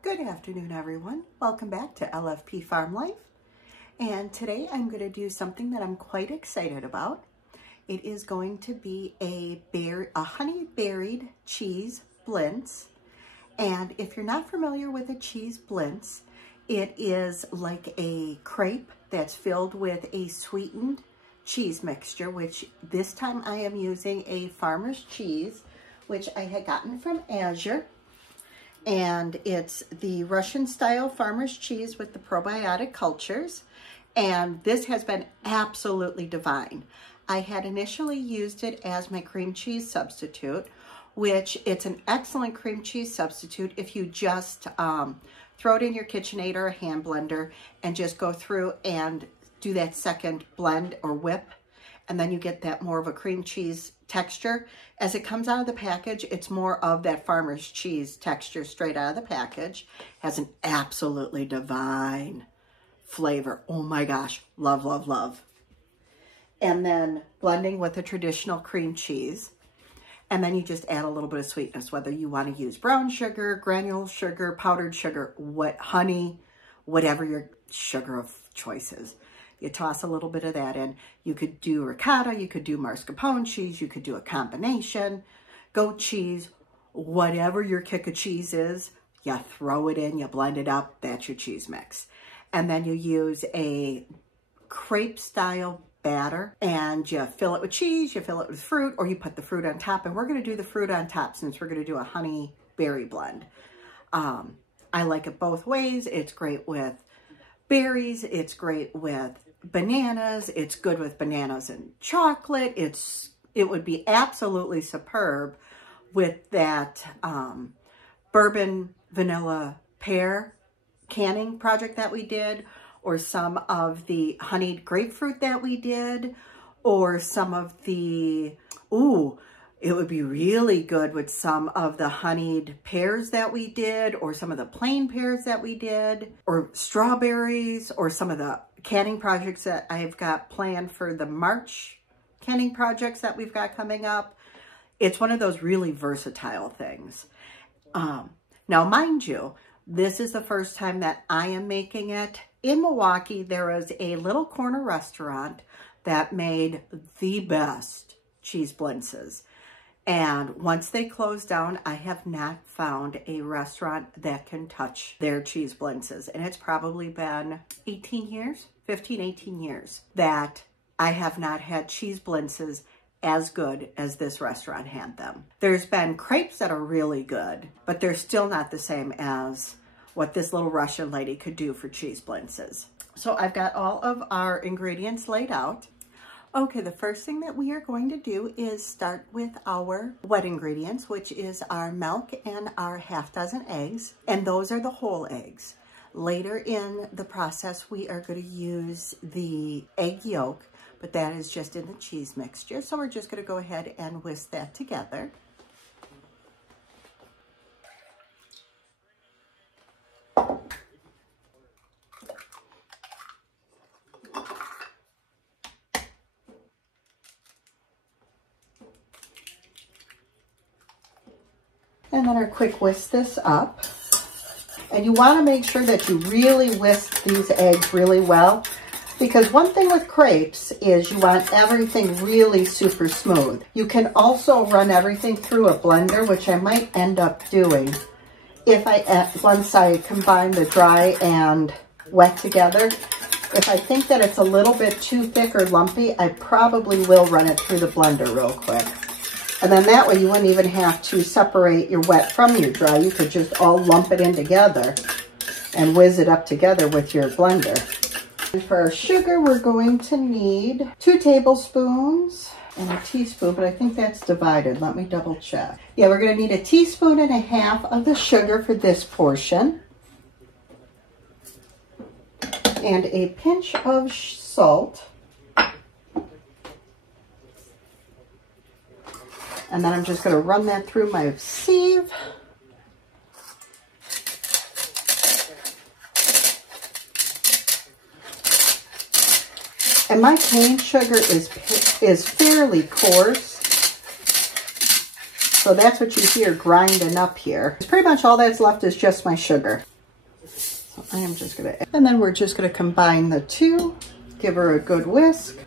Good afternoon, everyone. Welcome back to LFP Farm Life. And today I'm going to do something that I'm quite excited about. It is going to be a honey berried cheese blintz. And if you're not familiar with a cheese blintz, it is like a crepe that's filled with a sweetened cheese mixture, which this time I am using a farmer's cheese, which I had gotten from Azure. And it's the Russian style farmer's cheese with the probiotic cultures. And this has been absolutely divine. I had initially used it as my cream cheese substitute, which it's an excellent cream cheese substitute if you just throw it in your KitchenAid or a hand blender and just go through and do that second blend or whip. And then you get that more of a cream cheese texture. As it comes out of the package, it's more of that farmer's cheese texture straight out of the package. Has an absolutely divine flavor. Oh my gosh, love, love, love. And then blending with a traditional cream cheese. And then you just add a little bit of sweetness, whether you want to use brown sugar, granule sugar, powdered sugar, honey, whatever your sugar of choice is. You toss a little bit of that in. You could do ricotta, you could do mascarpone cheese, you could do a combination, goat cheese, whatever your kick of cheese is, you throw it in, you blend it up, that's your cheese mix. And then you use a crepe style batter and you fill it with cheese, you fill it with fruit, or you put the fruit on top. And we're going to do the fruit on top since we're going to do a honey berry blend. I like it both ways. It's great with berries. It's great with bananas. It's good with bananas and chocolate. It would be absolutely superb with that bourbon vanilla pear canning project that we did, or some of the honeyed grapefruit that we did, or some of the, it would be really good with some of the honeyed pears that we did, or some of the plain pears that we did, or strawberries, or some of the canning projects that I've got planned for the March canning projects that we've got coming up. It's one of those really versatile things. Now, mind you, this is the first time that I am making it. In Milwaukee, there is a little corner restaurant that made the best cheese blintzes. And once they closed down, I have not found a restaurant that can touch their cheese blintzes. And it's probably been 18 years, 15, 18 years that I have not had cheese blintzes as good as this restaurant had them. There's been crepes that are really good, but they're still not the same as what this little Russian lady could do for cheese blintzes. So I've got all of our ingredients laid out. Okay, the first thing that we are going to do is start with our wet ingredients, which is our milk and our half dozen eggs, and those are the whole eggs. Later in the process, we are going to use the egg yolk, but that is just in the cheese mixture. So we're just going to go ahead and whisk that together. And then our quick whisk this up. And you want to make sure that you really whisk these eggs really well, because one thing with crepes is you want everything really super smooth. You can also run everything through a blender, which I might end up doing if once I combine the dry and wet together. If I think that it's a little bit too thick or lumpy, I probably will run it through the blender real quick. And then that way you wouldn't even have to separate your wet from your dry. You could just all lump it in together and whiz it up together with your blender. And for our sugar, we're going to need 2 tablespoons and a teaspoon, but I think that's divided. Let me double check. Yeah, we're going to need 1.5 teaspoons of the sugar for this portion. And a pinch of salt. And then I'm just going to run that through my sieve. And my cane sugar is fairly coarse, So that's what you hear grinding up here. It's pretty much all that's left is just my sugar. So I am just gonna, and then we're just gonna combine the two, give her a good whisk.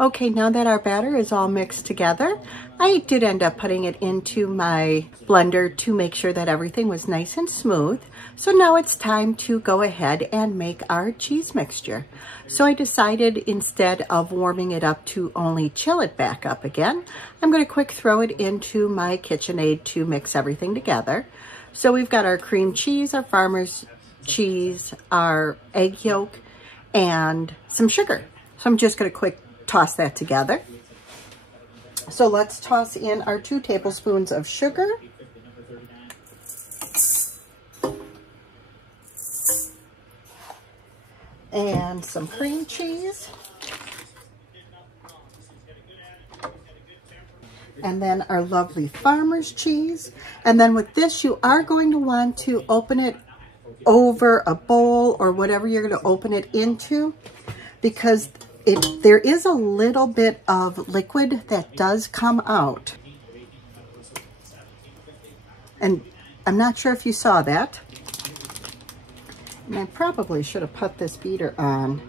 Okay, now that our batter is all mixed together, I did end up putting it into my blender to make sure that everything was nice and smooth. So now it's time to go ahead and make our cheese mixture. So I decided instead of warming it up to only chill it back up again, I'm going to quick throw it into my KitchenAid to mix everything together. So we've got our cream cheese, our farmer's cheese, our egg yolk, and some sugar. So I'm just going to quick toss that together. So let's toss in our 2 tablespoons of sugar. And some cream cheese. And then our lovely farmer's cheese. And then with this, you are going to want to open it over a bowl or whatever you're going to open it into, because there is a little bit of liquid that does come out. And I'm not sure if you saw that. And I probably should have put this beater on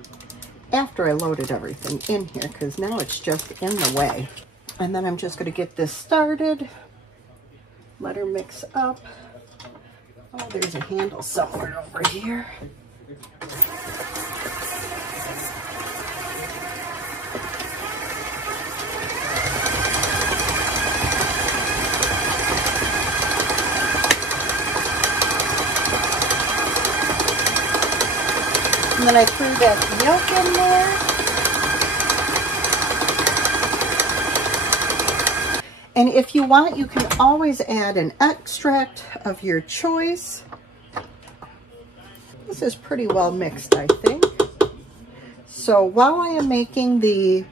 after I loaded everything in here, because now it's just in the way. And then I'm just going to get this started. Let her mix up. Oh, there's a handle somewhere over here. And then I threw that yolk in there. And if you want, you can always add an extract of your choice. This is pretty well mixed, I think. So while I am making the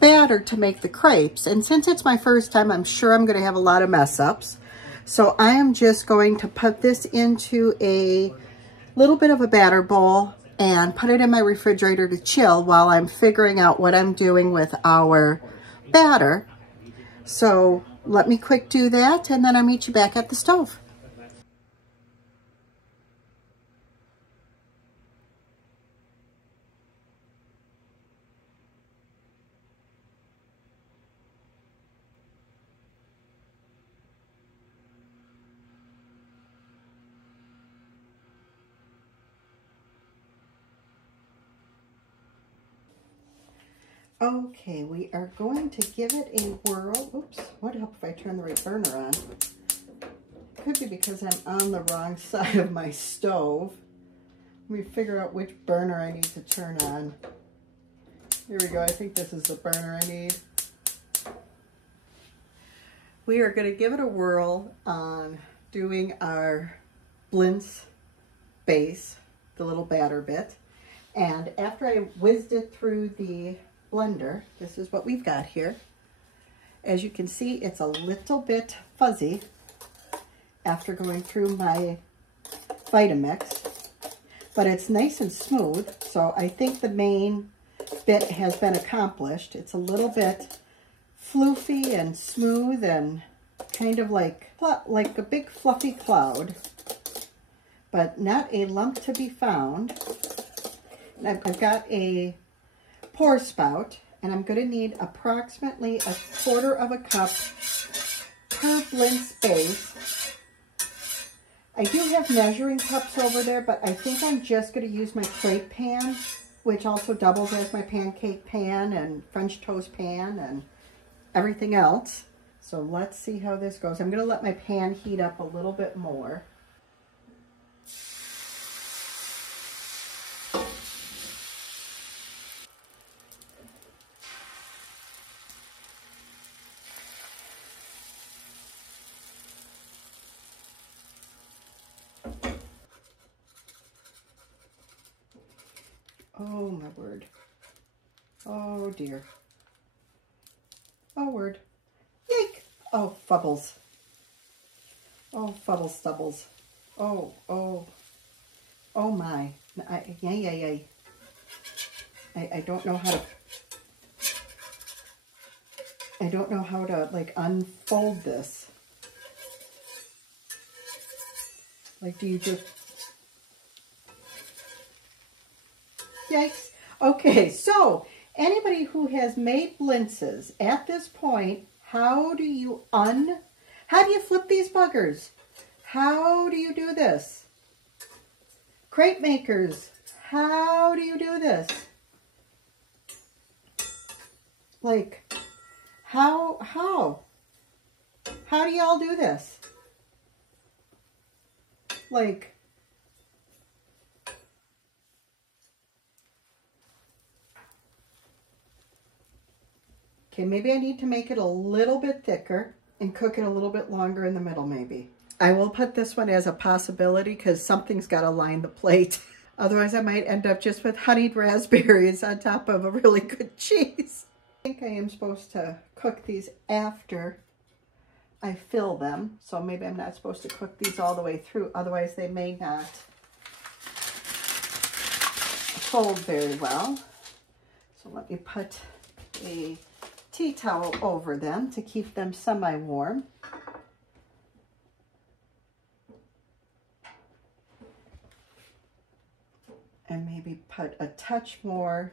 batter to make the crepes, and since it's my first time, I'm sure I'm going to have a lot of mess ups. So I am just going to put this into a little bit of a batter bowl and put it in my refrigerator to chill while I'm figuring out what I'm doing with our batter. So let me quick do that, and then I'll meet you back at the stove. Okay, we are going to give it a whirl. Oops, what help if I turn the right burner on? Could be because I'm on the wrong side of my stove. Let me figure out which burner I need to turn on. Here we go, I think this is the burner I need. We are going to give it a whirl on doing our Blintz base, the little batter bit. And after I whizzed it through the blender, this is what we've got here. As you can see, it's a little bit fuzzy after going through my Vitamix, but it's nice and smooth, so I think the main bit has been accomplished. It's a little bit floofy and smooth and kind of like a big fluffy cloud, but not a lump to be found. And I've got a pour spout, and I'm going to need approximately 1/4 cup per Blintz base. I do have measuring cups over there, but I think I'm just going to use my crepe pan, which also doubles as my pancake pan and French toast pan and everything else. So let's see how this goes. I'm going to let my pan heat up a little bit more. Oh my word. Oh dear. Oh word. Yike. Oh, fubbles. Oh, fubble stubbles. Oh, oh. Oh my. I don't know how to. I don't know how to like unfold this. Like, do you just... Yikes. Okay, so anybody who has made blintzes at this point, how do you flip these buggers? How do you do this? Crepe makers, how do you do this? Like, how do y'all do this? Like, okay, maybe I need to make it a little bit thicker and cook it a little bit longer in the middle, maybe. I will put this one as a possibility because something's got to line the plate. Otherwise, I might end up just with honeyed raspberries on top of a really good cheese. I think I am supposed to cook these after I fill them. So maybe I'm not supposed to cook these all the way through. Otherwise, they may not fold very well. So let me put a tea towel over them to keep them semi-warm. And maybe put a touch more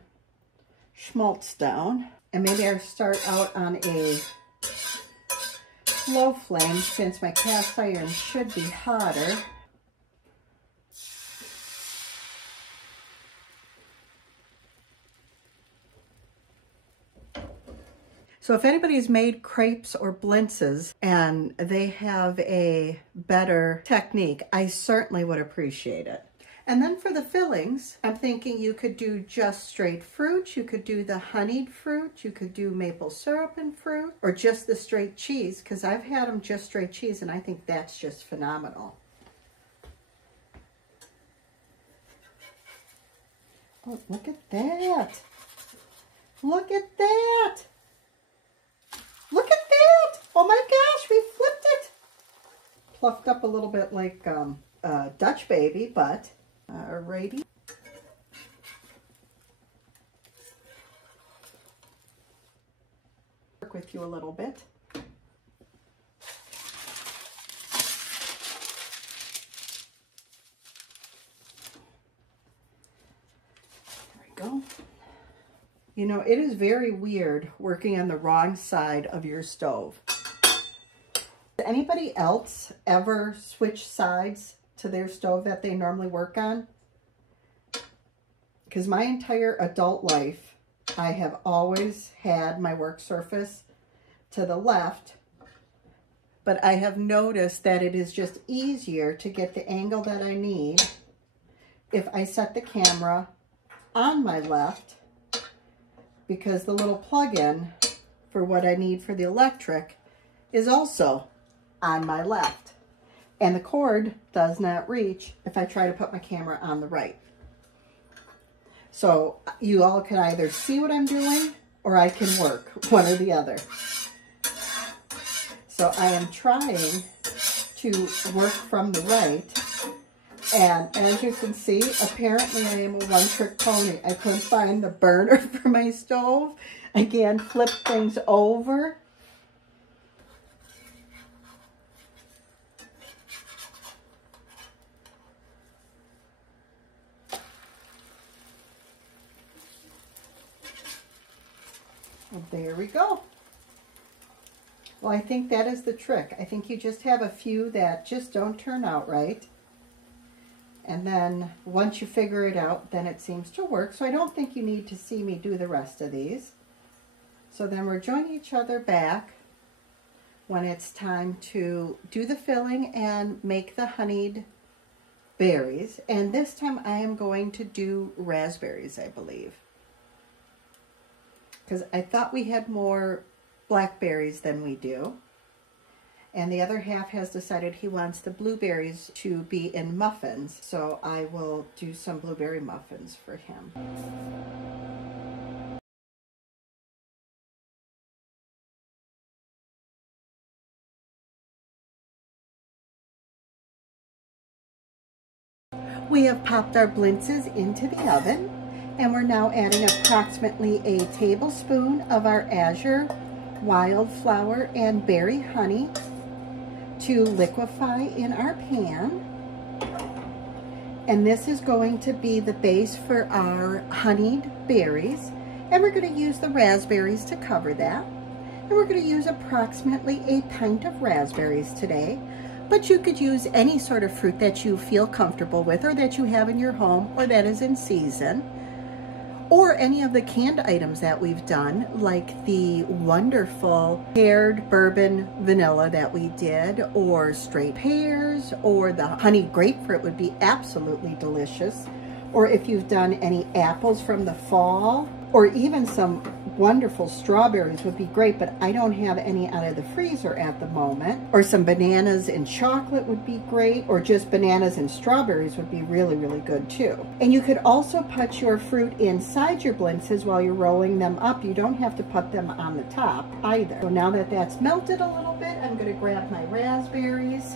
schmaltz down. And maybe I'll start out on a low flame since my cast iron should be hotter. So if anybody's made crepes or blintzes and they have a better technique, I certainly would appreciate it. And then for the fillings, I'm thinking you could do just straight fruit, you could do the honeyed fruit, you could do maple syrup and fruit, or just the straight cheese, because I've had them just straight cheese and I think that's just phenomenal. Oh, look at that. Look at that. Look at that. Oh my gosh, we flipped it. Fluffed up a little bit like Dutch baby, but alrighty. Work with you a little bit. There we go. You know, it is very weird working on the wrong side of your stove. Does anybody else ever switch sides to their stove that they normally work on? Because my entire adult life, I have always had my work surface to the left, but I have noticed that it is just easier to get the angle that I need if I set the camera on my left, because the little plug-in for what I need for the electric is also on my left. And the cord does not reach if I try to put my camera on the right. So you all can either see what I'm doing or I can work, one or the other. So I am trying to work from the right. And as you can see, apparently I am a one-trick pony. I couldn't find the burner for my stove. Again, flip things over. Well, there we go. Well, I think that is the trick. I think you just have a few that just don't turn out right. And then once you figure it out, then it seems to work. So I don't think you need to see me do the rest of these. So then we're joining each other back when it's time to do the filling and make the honeyed berries. And this time I am going to do raspberries, I believe. Because I thought we had more blackberries than we do. And the other half has decided he wants the blueberries to be in muffins. So I will do some blueberry muffins for him. We have popped our blintzes into the oven. And we're now adding approximately a tablespoon of our azure wildflower and berry honey to liquefy in our pan. And this is going to be the base for our honeyed berries. And we're going to use the raspberries to cover that. And we're going to use approximately a pint of raspberries today. But you could use any sort of fruit that you feel comfortable with, or that you have in your home, or that is in season. Or any of the canned items that we've done, like the wonderful paired bourbon vanilla that we did, or straight pears, or the honey grapefruit would be absolutely delicious. Or if you've done any apples from the fall, or even some wonderful strawberries would be great, but I don't have any out of the freezer at the moment. Or some bananas and chocolate would be great, or just bananas and strawberries would be really, really good too. And you could also put your fruit inside your blintzes while you're rolling them up. You don't have to put them on the top either. So now that that's melted a little bit, I'm going to grab my raspberries.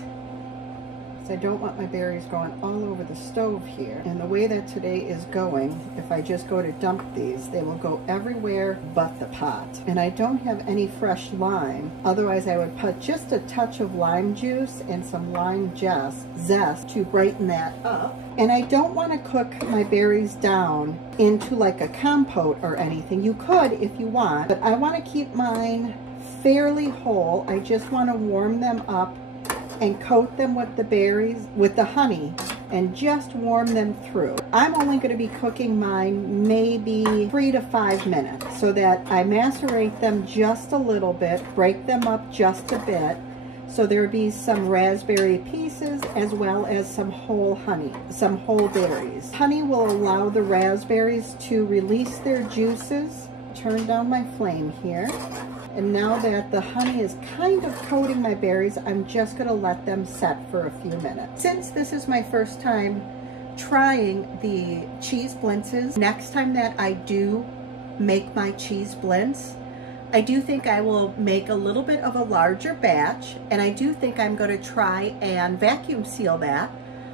I don't want my berries going all over the stove here. And the way that today is going, if I just go to dump these, they will go everywhere but the pot. And I don't have any fresh lime. Otherwise, I would put just a touch of lime juice and some lime zest to brighten that up. And I don't want to cook my berries down into like a compote or anything. You could if you want, but I want to keep mine fairly whole. I just want to warm them up and coat them with the berries, with the honey, and just warm them through. I'm only going to be cooking mine maybe 3 to 5 minutes so that I macerate them just a little bit, break them up just a bit, so there'll be some raspberry pieces as well as some whole honey, some whole berries. Honey will allow the raspberries to release their juices. Turn down my flame here. And now that the honey is kind of coating my berries, I'm just going to let them set for a few minutes. Since this is my first time trying the cheese blintzes, next time that I do make my cheese blintz, I do think I will make a little bit of a larger batch, and I do think I'm going to try and vacuum seal that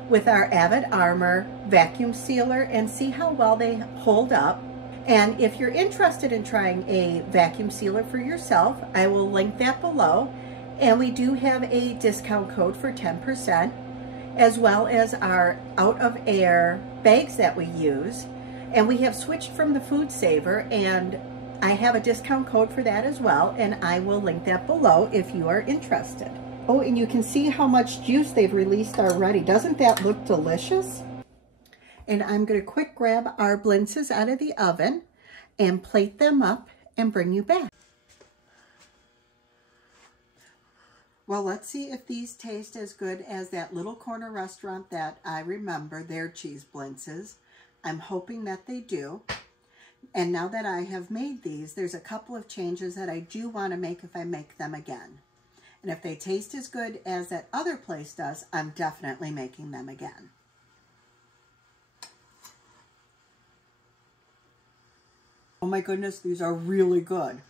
with our Avid Armor vacuum sealer and see how well they hold up. And if you're interested in trying a vacuum sealer for yourself, I will link that below. And we do have a discount code for 10%, as well as our out of air bags that we use. And we have switched from the Food Saver, and I have a discount code for that as well, and I will link that below if you are interested. Oh, and you can see how much juice they've released already. Doesn't that look delicious? And I'm going to quick grab our blintzes out of the oven and plate them up and bring you back. Well, let's see if these taste as good as that little corner restaurant that I remember, their cheese blintzes. I'm hoping that they do. And now that I have made these, there's a couple of changes that I do want to make if I make them again. And if they taste as good as that other place does, I'm definitely making them again. Oh my goodness, these are really good.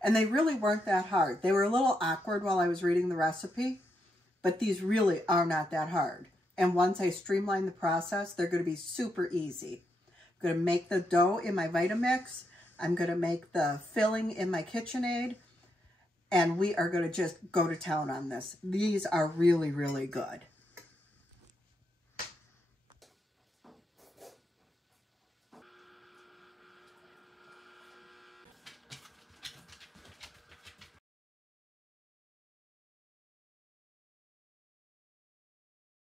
And they really weren't that hard. They were a little awkward while I was reading the recipe, but these really are not that hard. And once I streamline the process, they're going to be super easy. I'm going to make the dough in my Vitamix. I'm going to make the filling in my KitchenAid. And we are going to just go to town on this. These are really, really good.